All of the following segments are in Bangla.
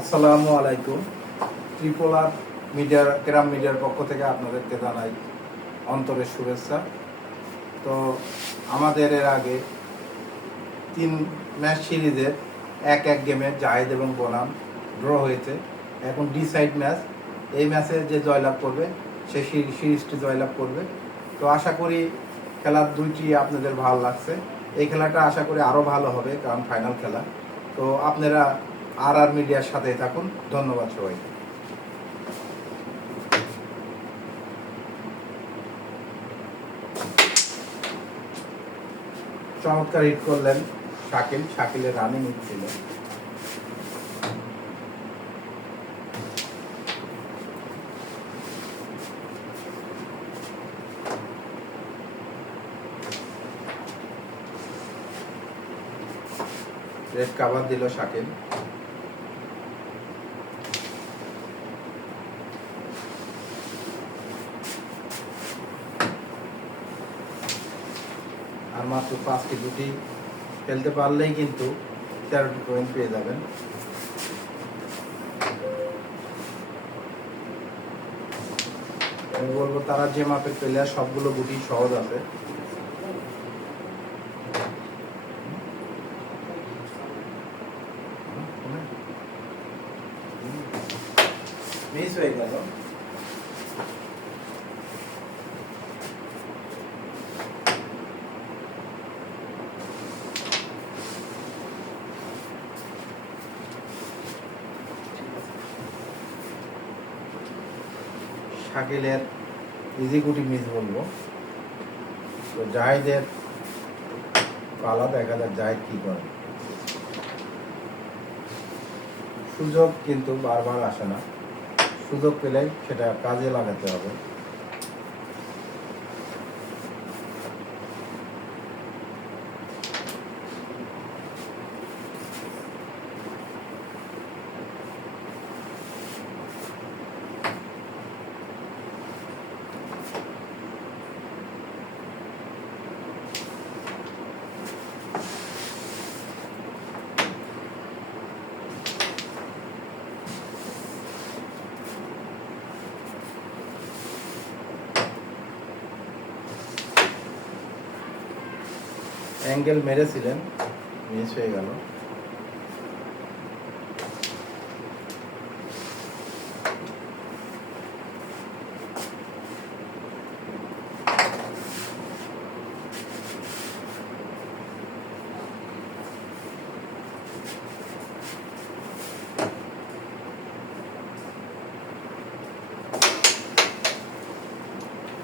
আসসালামু আলাইকুম। ত্রিপোলার মিডিয়ার গ্রাম মিডিয়ার পক্ষ থেকে আপনাদেরকে জানাই অন্তরের শুভেচ্ছা। তো আমাদের এর আগে 3 ম্যাচ সিরিজের এক গেমে জাহিদ এবং বনাম ড্র হয়েছে। এখন ডিসাইড ম্যাচ, এই ম্যাচে যে জয়লাভ করবে সে সিরিজটি জয়লাভ করবে। তো আশা করি খেলার দুইটি আপনাদের ভালো লাগছে। এই খেলাটা আশা করি আরও ভালো হবে, কারণ ফাইনাল খেলা। তো আপনারা আর মিডিয়ার সাথে থাকুন। ধন্যবাদ সবাই। চমৎকার হিট করলেন শাকিলের রানিং হিট ছিল। রেড কাভার দিল শাকিল। আর মাত্র 5টি গুটি খেলতে পারলেই কিন্তু 13টি পয়েন্ট পেয়ে যাবেন। আমি বলবো তারা যে মাপের প্লেয়ার সবগুলো গুটি সহজ আছে। মিস হয়ে গেল। শাকিলের ইজি গুটি মিস বলবো। তো জাহিদের পালা, দেখা যাক জাহিদ কি করে। সুযোগ কিন্তু বারবার আসে না, সুযোগ পেলেই সেটা কাজে লাগাতে হবে। অ্যাঙ্গেল মেরেছিলেন, মিস হয়ে গেল।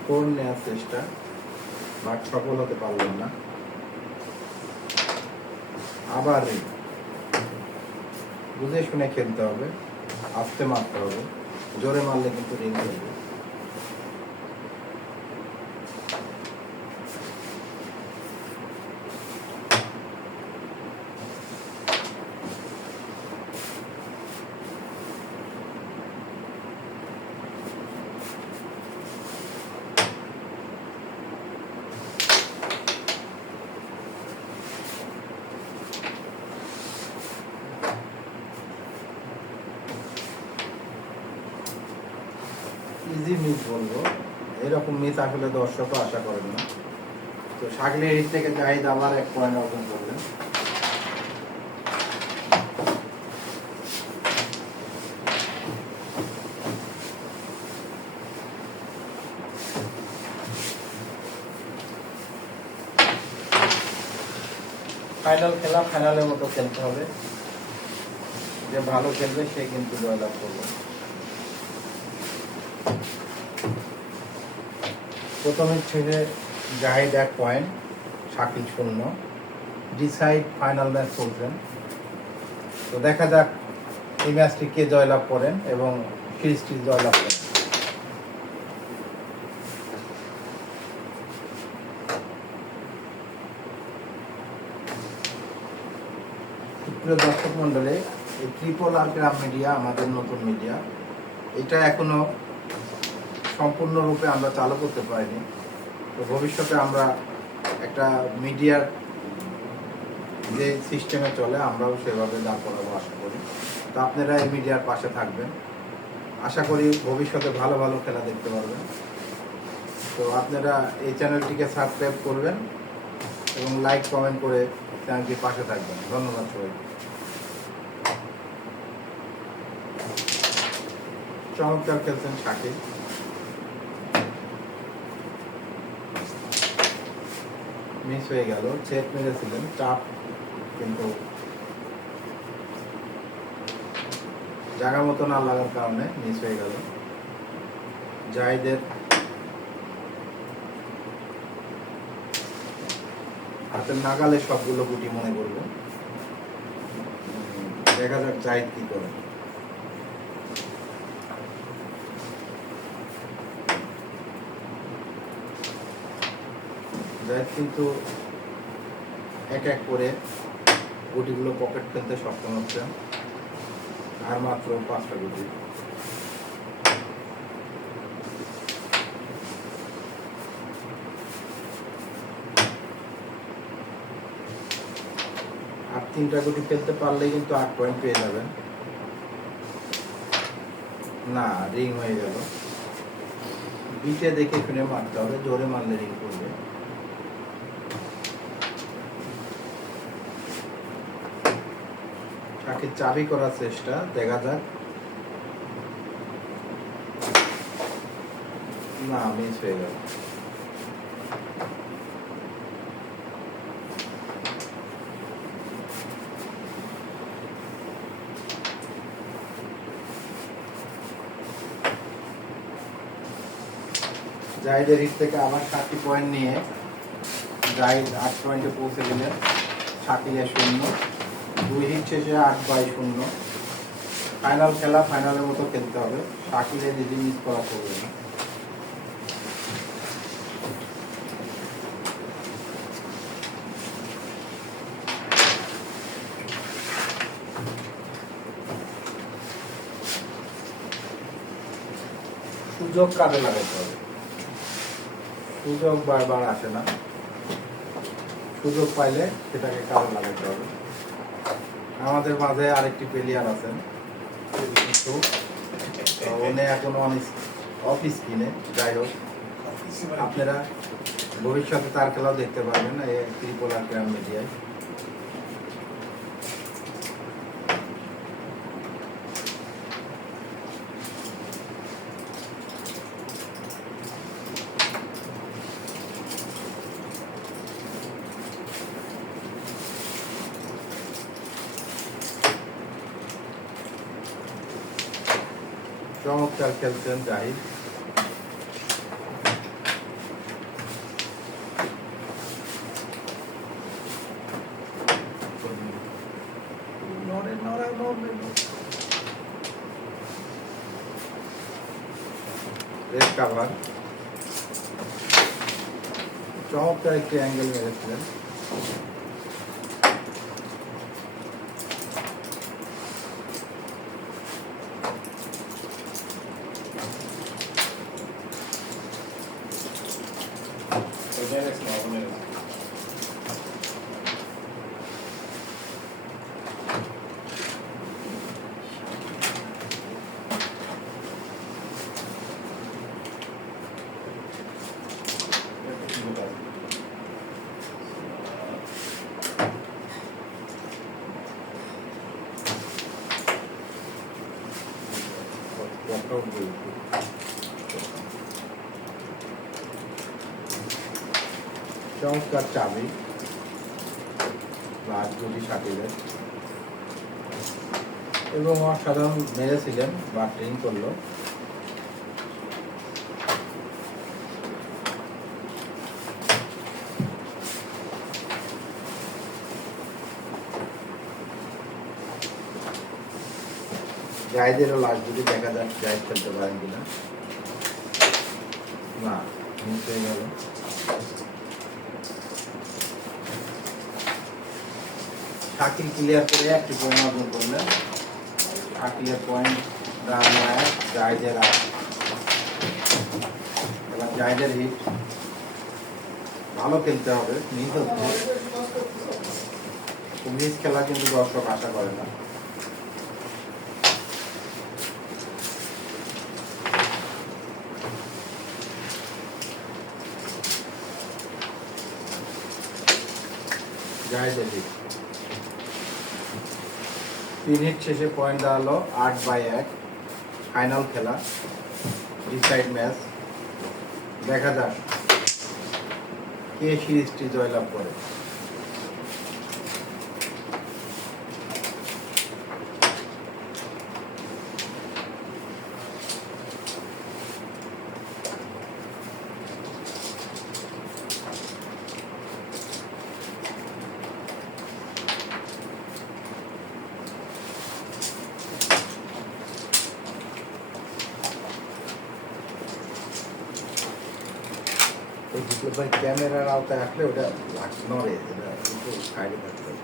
ফোর নেওয়ার চেষ্টা, বাট সফল হতে পারলেন না। আবার বুঝে শুনে খেলতে হবে, আস্তে মারতে হবে, জোরে মারলে কিন্তু রিং করবে। ইজি মিস বলবো, এরকম মিস আসলে দর্শকও আশা করেন না। তো শাকিলের হিট থেকে জাহিদ আবার 1 পয়েন্ট অর্জন করলেন। ফাইনাল খেলা ফাইনালের মতো খেলতে হবে, যে ভালো খেলবে সে কিন্তু জয়লাভ করবে। প্রথমে ছেড়ে Zahid 1 point, Shakil 0। Decide final match চলছেন। তো দেখা যাক এই ম্যাচটি কে জয়লাভ করেন এবং সিরিজটি জয়লাভ করেন। সুপ্রিয় দর্শক মন্ডলী, এই ত্রিপোলার গ্রাম মিডিয়া আমাদের নতুন মিডিয়া। এটা এখনো সম্পূর্ণরূপে আমরা চালু করতে পারিনি। তো ভবিষ্যতে আমরা একটা মিডিয়ার যে সিস্টেমে চলে আমরাও সেভাবে দাঁড় করাবো আশা করি। তো আপনারা এই মিডিয়ার পাশে থাকবেন, আশা করি ভবিষ্যতে ভালো ভালো খেলা দেখতে পারবেন। তো আপনারা এই চ্যানেলটিকে সাবস্ক্রাইব করবেন এবং লাইক কমেন্ট করে চ্যানেলটির পাশে থাকবেন। ধন্যবাদ সবাই। চমৎকার খেলছেন শাকিব, মিস হয়ে গেল। চেক মেরেছিলেন, চাপ কিন্তু জায়গা মতো না লাগার কারণে মিস হয়ে গেল। জাহিদের হাতের নাগালে সবগুলো গুটি মনে করবো। দেখা যাক জাহিদ কি করে। জাহিদ কিন্তু এক এক করে গুটিগুলো পকেট ফেলতে সক্ষম হচ্ছে। আর মাত্র 5টা গুটি। আর 3টা গুটি ফেলতে পারলে কিন্তু 8 পয়েন্ট পেয়ে যাবেন। না, রিং হয়ে গেল। বিটে দেখে শুনে মারতে হবে, জোরে মারলে রিং করবে। তাকে চাবি করার চেষ্টা, দেখা যাক। না, মিস হয়ে গেল। জাহিদের হিট থেকে আবার 7টি পয়েন্ট নিয়ে জাহিদ 8 পয়েন্টে পৌঁছে গেলেন। শাকিলের 0, 2 হিট শেষে 8/0। ফাইনাল খেলা, ফাইনালের মতো খেলতে হবে। শাকিলের যদি মিস করা চলবে না। সুযোগ কাজে লাগাতে হবে। সুযোগ বারবার আসে না, সুযোগ পাইলে সেটাকে কাজে লাগাতে হবে। আমাদের মাঝে আরেকটি প্লেয়ার আছেন, কিন্তু উনি এখনো অফিস কিনে। যাই হোক, আপনারা ভবিষ্যতে তার খেলাও দেখতে পারবেন এই ত্রিপোলার গ্রাম মিডিয়ায়। চমৎকার খেলছেন জাহিদ। রেড কাভার, চমৎকার একটি অ্যাঙ্গেল মেরেছিলেন। চমৎকার চাবি গুটি শাকিলের, এবং অসাধারণ মেরেছিলেন, বাটিং করলো। জাহিদেরও লাস্ট দুটি দেখা যাক জাহিদ খেলতে পারেন কিনা। না, মিস হয়ে গেল। শাকিল ক্লিয়ার করে একটি পয়েন্ট অর্জন করলেন। শাকিলের পয়েন্ট দাঁড়ালো 1, জাহিদের 8। এবার জাহিদের হিট, ভালো খেলতে হবে, মিস হচ্ছে। মিস খেলা কিন্তু দর্শক আশা করে না। জায়েদের হিট 3 হিট শেষে পয়েন্ট দাঁড়ালো 8/1। ফাইনাল খেলা, ডিসাইড ম্যাচ। দেখা যাক কে সিরিজটি জয়লাভ করে। ভাই ক্যামেরার আওতায় আসলে ওটা নড়ে, এটা একটু সাইডে থাকতে হবে।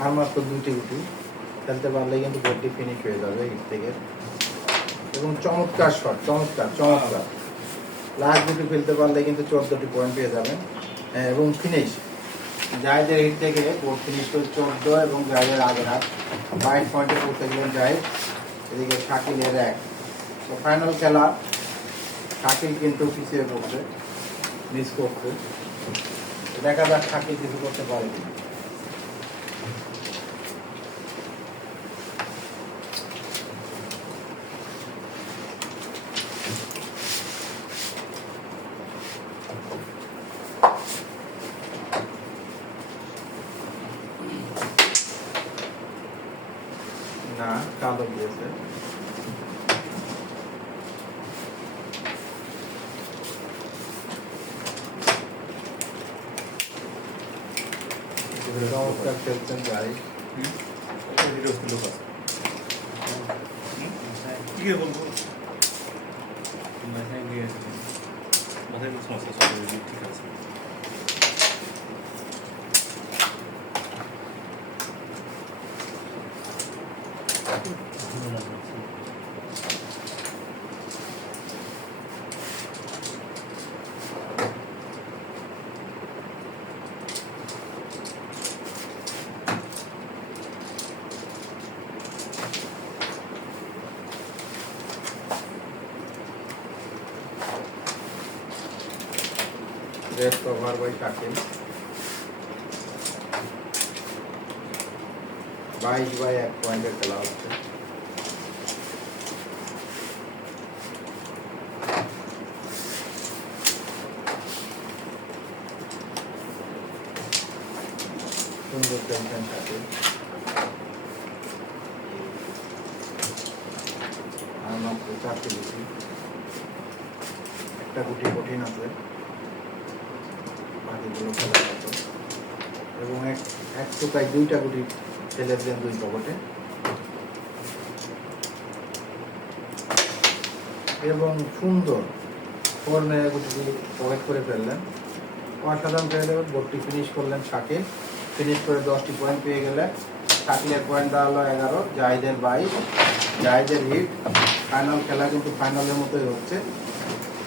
আর মাত্র 2টি গুটি খেলতে পারলে কিন্তু গোলটি ফিনিশ হয়ে যাবে হিট থেকে। এবং চমৎকার শট, চমৎকার চমৎকার। লাস্ট দুটি ফেলতে পারলে কিন্তু 14টি পয়েন্ট পেয়ে যাবেন। এবং ফিনিশ জায়েদের হিট থেকে গোল ফিনিশ করে 14 এবং জায়েদের আগের হাত 22 পয়েন্টে পড়তে গেলেন জায়েদ। এদিকে শাকিলের 1। তো ফাইনাল খেলা, শাকিল কিন্তু পিছিয়ে পড়ছে, মিস করছে। দেখা যাক শাকিল কিছু করতে পারে কিনা। না, কালো দিয়েছে। চমৎকার খেলছেন যাই। ঠিক আছে। Red cover by Shakil. 22/1 পয়েন্টের খেলা হচ্ছে। সুন্দর খেলছেন শাকিল। আর মাত্র 4টি গুটি, একটা গুটি কঠিন আছে, বাকিগুলো খেলা হতো। এবং এক চোখায় 2টা গুটি ফেলে দিলেন 2 পকেটে। এবং সুন্দর 4 মেরে গুটিগুলি পকেট করে ফেললেন। অসাধারণ খেলে বোর্ডটি ফিনিশ করলেন শাকিল। ফিনিশ করে 10টি পয়েন্ট পেয়ে গেলেন। শাকিলের পয়েন্ট দাঁড়ালো 11, জাহিদের 22। জাহিদের হিট। ফাইনাল খেলা কিন্তু ফাইনালের মতোই হচ্ছে।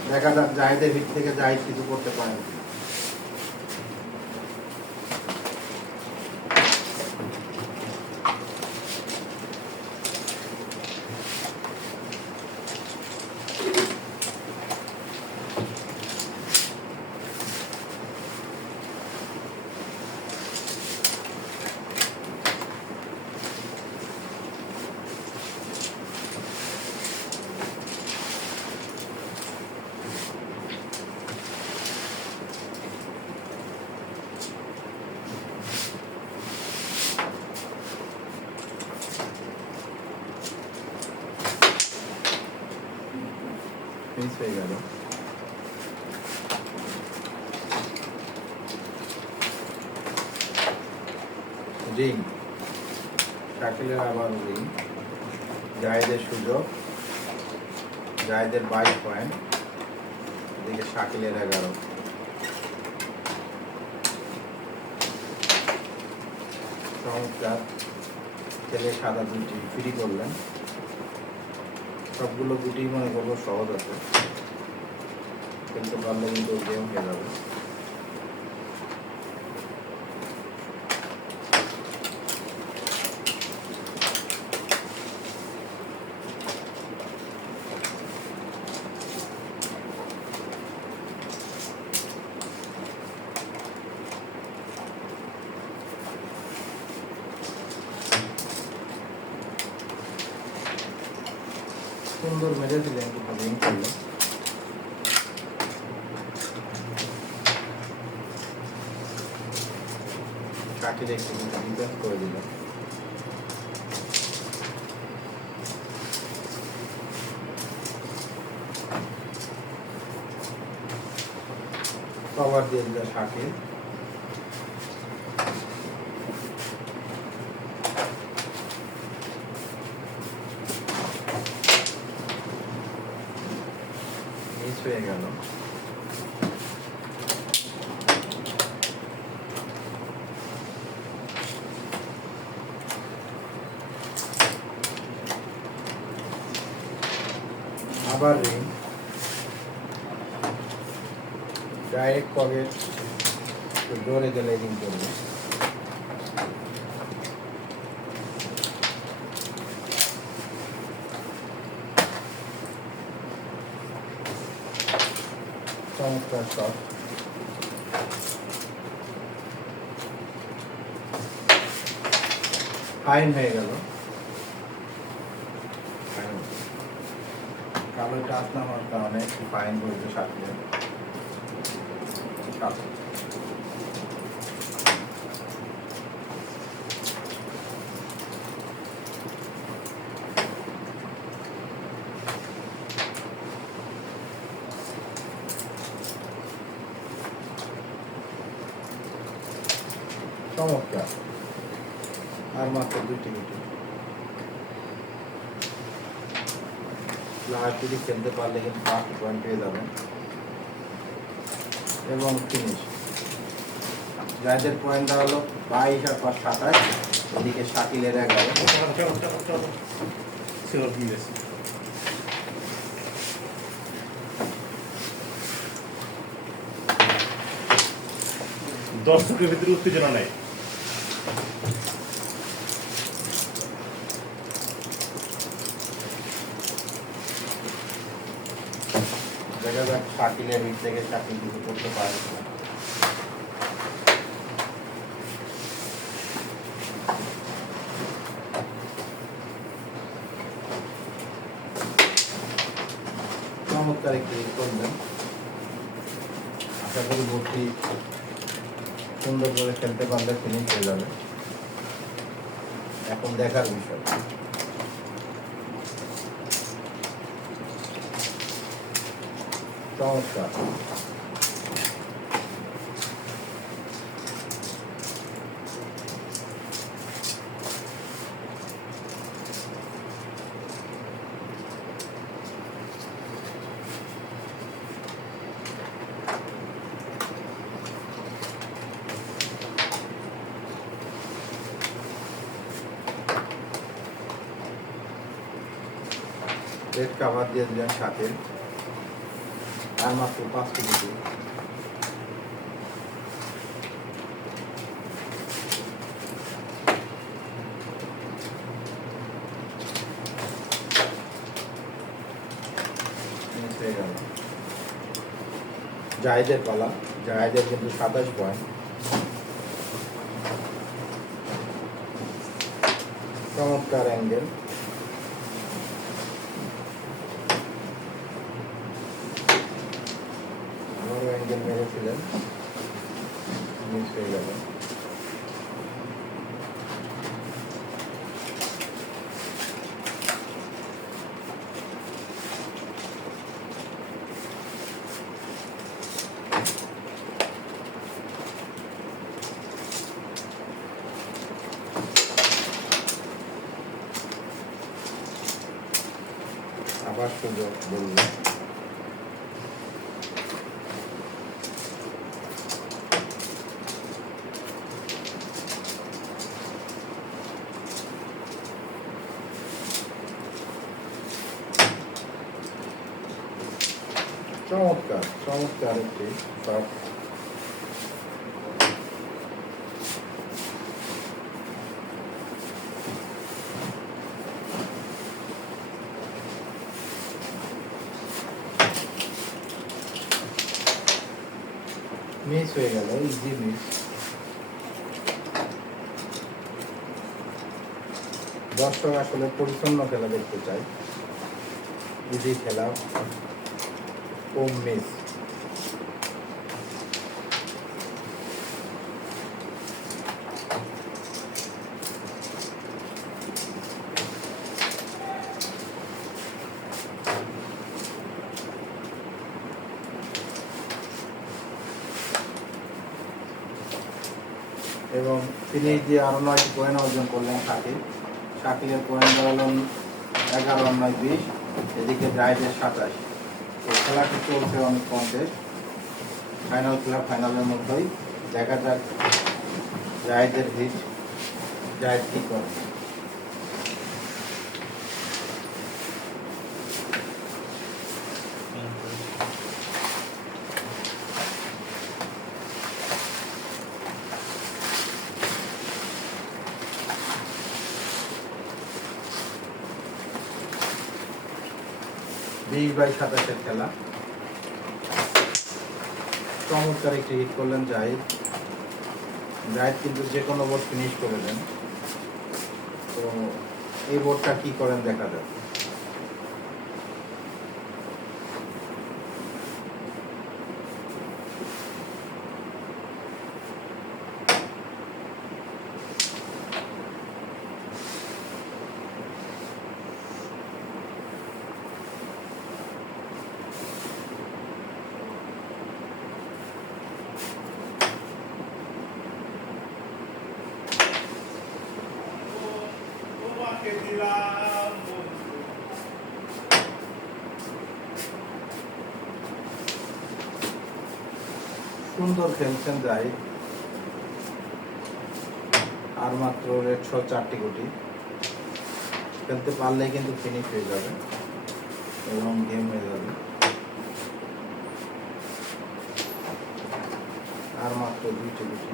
দেখা যাক জাহিদের হিট থেকে জাহিদ কিছু করতে পারেন। মিস হয়ে গেল। রিং, শাকিলের আবার রিং। জায়েদের সুযোগ, জায়েদের 22 পয়েন্ট, এদিকে শাকিলের 11। চমৎকার তেলে সাদা দুটি ফ্রি করলেন। সবগুলো গুটি মনে করবো সহজ আছে, কিন্তু পারলে কিন্তু গেম হয়ে যাবে। সুন্দর মেরে দিলেন, একটু ভালোই করলেন। কাটিয়ে একটু ডিপেন্ড করে দিলেন। কভার দিয়ে দিল শাকে। মিস হয়ে গেল। আবার রিং ডাইরেক্ট কবে জোরে দিলে রিং করবে। চমৎকার শট। ফাইন হয়ে গেল। কালো টাচ না হওয়ার কারণে একটু ফাইন বলতে সাথে চমৎকার। আর মাত্র দুইটি গুটি। লাস্ট যদি খেলতে পারলে কিন্তু ফার্স্ট পয়েন্ট পেয়ে যাবেন এবং ফিনিশ। যাদের পয়েন্টটা হলো 22 আর 5 27, এদিকে শাকিলের 11। দর্শকের ভিতরে উত্তেজনা নেই। দেখা যাক শাকিলের হিট থেকে শাকিল কিছু করতে পারে। চমৎকার একটি হিট করবেন। আশা করি বোর্ডটি সুন্দর করে খেলতে পারলে ফিনিশ হয়ে যাবে। এখন দেখার বিষয়। চমৎকার। রেড কাভার দিয়ে দিলেন সাথে। আর মাত্র 5টি গুটি। জাহেদের পালা। জাহেদের কিন্তু 27 পয়েন্ট। চমৎকার অ্যাঙ্গেল। আবারও অ্যাঙ্গেল মেরেছিলেন, মিস হয়ে গেল। আবার সুযোগ বলল। চমৎকার একটি শট। মিস হয়ে গেল, ইজি মিস। দর্শক আসলে পরিচ্ছন্ন খেলা দেখতে চাই, ইজি খেলা, কম মিস। এবং ফিনিশ দিয়ে আরো 9টি পয়েন্ট অর্জন করলেন শাকিল। শাকিলের পয়েন্ট হলেন 11-9-20, এদিকে জাহিদের 27। এই খেলাটি চলছে অনেক কন্টেস্ট, ফাইনাল খেলা ফাইনালের মধ্যেই। দেখা যাক জাহিদের হিট, জাহিদ কি করে। বিশ বাই 27 খেলা, চমৎকার একটি হিট করলেন জাহিদ। জাহিদ কিন্তু যে কোনো বোর্ড ফিনিশ করে দেন। তো এই বোর্ডটা কি করেন দেখা যাক। সুন্দর খেলছেন জাহিদ। আর মাত্র 104টি গুটি খেলতে পারলে কিন্তু ফিনিশ হয়ে যাবে এবং গেম হয়ে যাবে। আর মাত্র 2টি গুটি,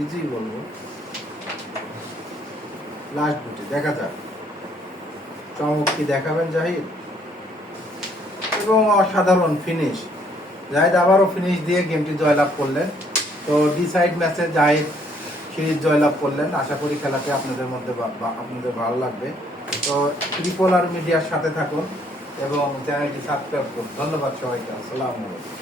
ইজি বলবো। লাস্ট গুটি, দেখা যাক চমক কি দেখাবেন জাহিদ। এবং অসাধারণ ফিনিশ, জাহিদ আবারও ফিনিশ দিয়ে গেমটি জয়লাভ করলেন। তো ডিসাইড ম্যাচে জাহিদ সিরিজ জয়লাভ করলেন। আশা করি খেলাটি আপনাদের ভালো লাগবে। তো ট্রিপল মিডিয়ার সাথে থাকুন এবং চ্যানেলটি সাবস্ক্রাইব করুন। ধন্যবাদ সবাইকে। আসসালামু আলাইকুম।